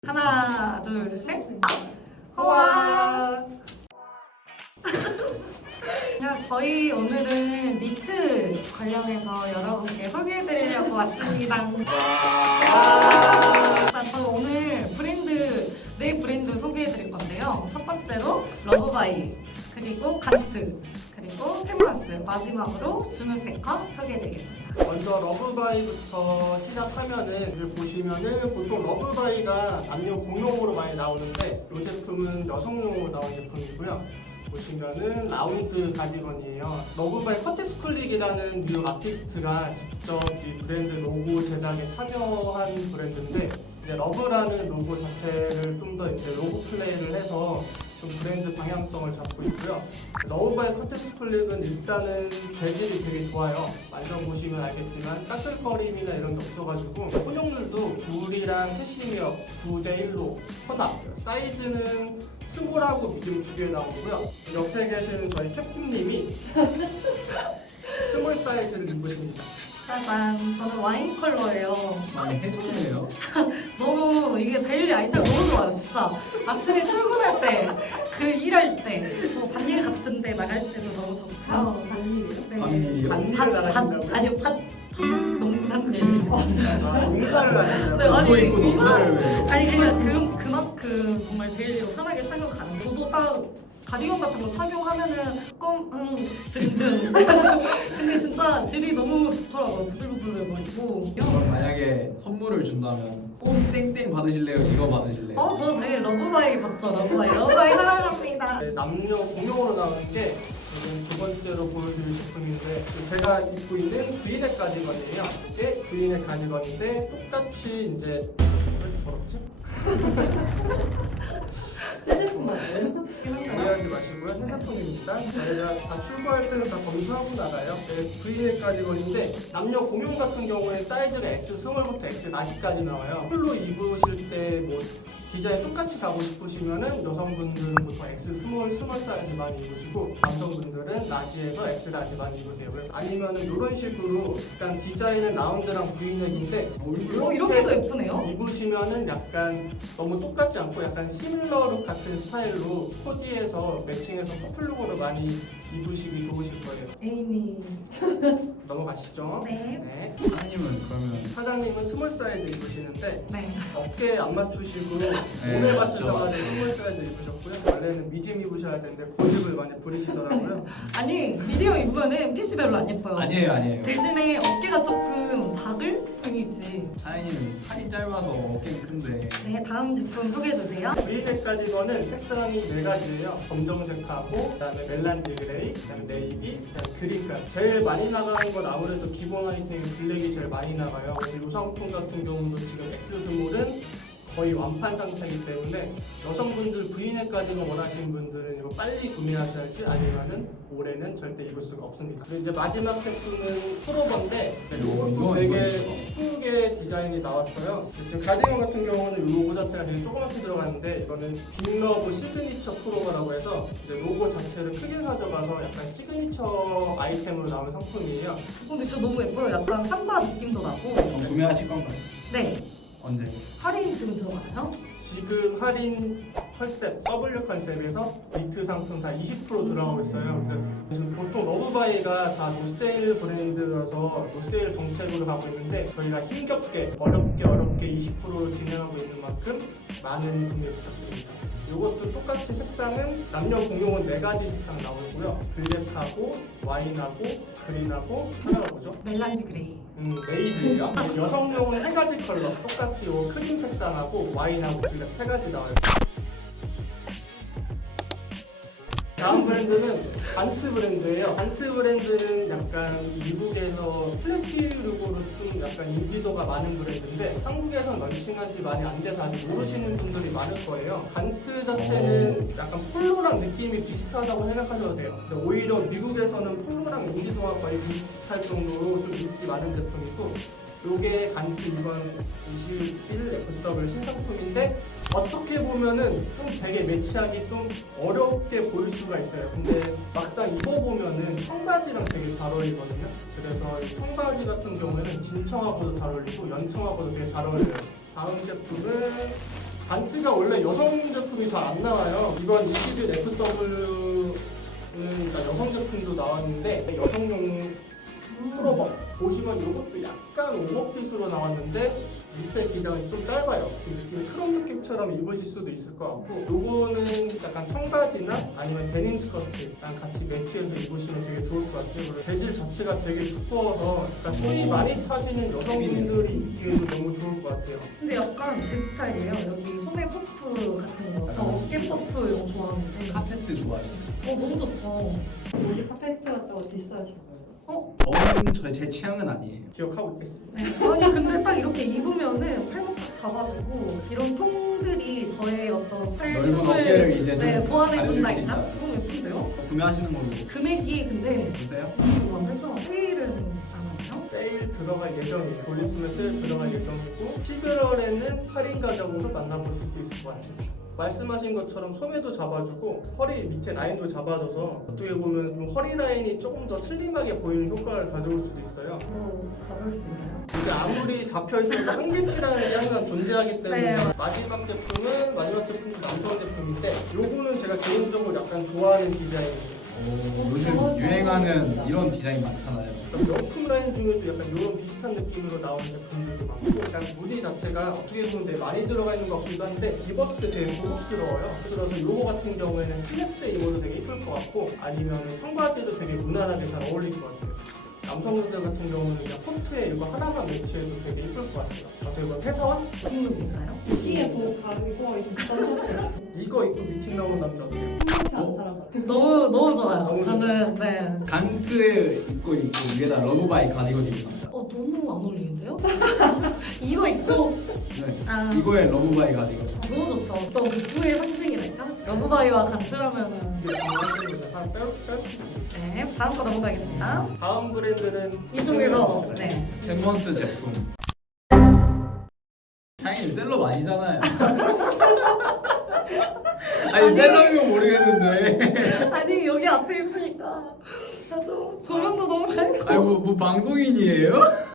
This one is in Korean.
하나, 둘, 셋. 호와. 저희 오늘은 니트 관련해서 여러분께 소개해드리려고 왔습니다. 저희 오늘 네 브랜드 소개해드릴 건데요. 첫 번째로 러브바이, 그리고 간트, 그리고 펜마스, 마지막으로 주누세컨 소개해드리겠습니다. 먼저 러브바이부터 시작하면은 여기 보시면은 보통 러브바이가 남녀 공용으로 많이 나오는데 이 제품은 여성용으로 나온 제품이고요. 보시면은 라운드 가디건이에요. 러브바이 커티스 클릭이라는 뉴욕 아티스트가 직접 이 브랜드 로고 제작에 참여한 브랜드인데 이제 러브라는 로고 자체를 좀 더 이제 로고 플레이를 해서 좀 브랜드 방향성을 잡고 있고요. 러브바이 커티스 클릭은 일단은 재질이 되게 좋아요. 만져보시면 알겠지만 까슬거림이나 이런 게 없어가지고 혼용률도 굴이랑 캐시미어 9대1로 커다. 사이즈는 스몰하고 미디움 두 개 나오고요. 옆에 계시는 저희 캡틴님이 스몰 사이즈를 입으십니다. 짜잔, 저는 와인 컬러예요. 많이 해줬네요. 너무 이게 데일리 아이템 너무 좋아요, 진짜. 아침에 출근할 때, 일할 때, 뭐 반일 같은데 나갈 때도 너무 좋고요. 반일이요? 네. 반일이요? 반일을 나가신다고요? 아니요, 농산일. 인사를 하신다고요? 네, 아니, 그거 입고 이거- 농사를 왜요? 아니 그냥 그만큼 정말 데일리로 편하게 착용 가능. 저도 딱 가디건 같은 거 착용하면은 등등. 근데 진짜 질이 너무 좋더라고요. 부들부들거리고. 그럼 만약에 선물을 준다면 꼭 땡땡 받으실래요? 이거 받으실래요? 저 내일 러브바이 봤죠. 러브바이 사랑합니다. 네, 남녀 공용으로 나오는 게 지금 두 번째로 보여드릴 제품인데 제가 입고 있는 브이넥 가디건이에요. 이게 브이넥 가디건인데 똑같이 이제 왜 이렇게 더럽지? 오해하지 마시고요. 새 제품입니다. 저희가 다 출고할 때는 다 검수하고 나가요. 브이넥 가디건인데 남녀 공용 같은 경우에 사이즈가 X 스몰부터 X 40까지 나와요. 풀로 입으실 때 뭐 디자인 똑같이 가고 싶으시면은 여성분들은 보통 X 스몰 사이즈 많이 입으시고 남성분들은 라지에서 X 라지 많이 입으세요. 그래서 아니면은 이런 식으로 일단 디자인은 라운드랑 브이넥인데 이렇게도 예쁘네요. 입으시면은 약간 너무 똑같지 않고 약간 시밀러 룩 같은 스타일로 코디해서 매칭해서 커플룩으로 많이 입으시기 좋으실 거예요. 에이니. 넘어가시죠. 네. 사장님은 그러면 사장님은 스몰 사이즈 입으시는데 네. 어깨에 안 맞추시고 네, 몸에 맞죠, 맞추셔가지고 맞죠. 스몰 사이즈 입으셨고요. 원래는 미디움 입으셔야 되는데 고집을 많이 부리시더라고요. 아니 미디엄 입으면은 핏이 별로 안 예뻐요. 아니에요. 대신에 어깨가 조금 작을 뿐이지. 사장님 팔이 짧아서 어깨는 큰데 네, 다음 제품 소개해 주세요. 브이넥 가디건은 색상이 네 가지예요. 검정색하고 그다음에 멜란지 그레이, 그다음에 네이비, 그다음에 그린깔. 제일 많이 나가는 건 아무래도 기본 아이템 블랙이 제일 많이 나가요. 그리고 이 상품 같은 경우도 지금 X 스몰은 거의 완판 상태이기 때문에 여성분들 브이넥 가디건 원하시는 분들은 이거 빨리 구매하셔야지 아니면은 올해는 절대 입을 수가 없습니다. 그리고 이제 마지막 제품은 프로버인데 이것도 되게 예쁘게 디자인이 나왔어요. 지금 가디건 같은 경우는 이 로고 자체가 되게 조그맣게 들어갔는데 이거는 빅러브 시그니처 프로버라고 해서 이제 로고 자체를 크게 가져가서 약간 시그니처 아이템으로 나온 상품이에요. 근데 진짜 너무 예뻐요. 약간 삼바 느낌도 나고. 구매하실 건가요? 네. 언제? 할인 지금 들어가나요? 지금 할인 컨셉, W 컨셉에서 니트 상품 다 20% 들어가고 있어요. 그래서 지금 보통 러브바이가 다 노세일 브랜드라서 노세일 정책으로 가고 있는데 저희가 힘겹게 어렵게 20%로 진행하고 있는 만큼 많은 구매 부탁드립니다. 이것도 똑같이 색상은 남녀 공용은 4가지 색상 나오고요. 블랙하고 와인하고 그린하고 하나가 뭐죠? 멜란지 그레이. 네이비예요. 여성용은 3가지 컬러 똑같이 요 크림 색상하고 와인하고 블랙 3가지 나와요. 다음 브랜드는 간트 브랜드예요. 간트 브랜드는 약간 미국에서 플래피룩으로 좀 약간 인지도가 많은 브랜드인데 한국에서 런칭한 지 많이 안 돼서 아직 모르시는 분들이 많을 거예요. 간트 자체는 약간 폴로랑 느낌이 비슷하다고 생각하셔도 돼요. 근데 오히려 미국에서는 폴로랑 인지도가 거의 비슷할 정도로 좀 인기 많은 제품이고 요게 간트 이번 21 FW 신상품인데 어떻게 보면은 좀 되게 매치하기 좀 어렵게 보일 수가 있어요. 근데 막상 입어보면은 청바지랑 되게 잘 어울리거든요. 그래서 이 청바지 같은 경우에는 진청하고도 잘 어울리고 연청하고도 되게 잘 어울려요. 다음 제품은 간트가 원래 여성 제품이 잘 안 나와요. 이번 21FW는 여성 제품도 나왔는데 여성용 풀오버 보시면 이것도 약간 오버핏으로 나왔는데 밑에 기장이 좀 짧아요. 그 느낌이 크롭 느낌처럼 입으실 수도 있을 것 같고 요거는 약간 청바지나 아니면 데님 스커트랑 같이 매치해서 입으시면 되게 좋을 것 같아요. 그리고 재질 자체가 되게 두꺼워서 약간 손이 많이 타시는 여성분들이 입기에도 너무 좋을 것 같아요. 근데 약간 제 스타일이에요. 여기 소매 퍼프 같은 거. 저 어깨 퍼프 이런 거 좋아하는데. 카페트 좋아하시나요? 너무 좋죠. 여기 카페트 같다고 디스하신 거예요? 저는 제 취향은 아니에요. 기억하고 있겠습니다. 네. 아니 근데 딱 이렇게 입으면은 팔목 딱 잡아주고 이런 통들이 저의 어떤 넓은 어깨를 이제 네, 좀 보완해준다 가려줄 수 했나? 있다. 너무 예쁜데요? 구매하시는 걸로 금액이 근데 보세요. 이거 완전 세일은 안 하나요? 세일 들어갈 예정이에요. 곧 있으면 세일 들어갈 예정이고 11월에는 할인 가격으로 만나보실 수 있을 것 같습니다. 말씀하신 것처럼 소매도 잡아주고 허리 밑에 라인도 잡아줘서 어떻게 보면 좀 허리 라인이 조금 더 슬림하게 보이는 효과를 가져올 수도 있어요. 가져올 수 있나요? 이제 아무리 잡혀있어도 한계치라는 게 항상 존재하기 때문에 네. 마지막 제품은 남성 제품인데 요거는 제가 개인적으로 약간 좋아하는 디자인이에요. 요즘 유행하는 이런 디자인 많잖아요. 명품 라인 중에도 약간 이런 비슷한 느낌으로 나오는 제품들도 많고 약간 무늬 자체가 어떻게 보면 되게 많이 들어가 있는 것 같기도 한데 입었을 때 되게 고급스러워요. 그래서 요거 같은 경우에는 슬랙스에 입어도 되게 예쁠 것 같고 아니면 청바지도 되게 무난하게 잘 어울릴 것 같아요. 남성분들 같은 경우는 그냥 코트에 이거 하나만 매치해도 되게 예쁠 것 같아요. 어떻게 보면 회사원? 중국인가요? 뒤에 뭐 가지고 있던 이거 입고 미팅 나오는 남자 어때요? 한명치 안 살아가요. 너무 좋아요. 너무 저는 네. 간트에 입고 위에다 러브바이 가디건 입은 남자. 너무 안 어울리는데요? 이거 입고 네. 아. 이거에 러브바이 가디건. 너무 좋죠. 어떤 부의 상징이랄까? 러브바이와 간트라면은 이게 중요하신 거죠. 하나 빼놓고 네 다음 거 넘어가겠습니다. 다음 브랜드는 이쪽에서 네. 샘먼스 제품. 차이님 셀럽 아니잖아요. 아니 셀럽이면 모르겠는데. 아니 여기 앞에 입으니까 아주 조명도 너무 밝고 아니 뭐 방송인이에요?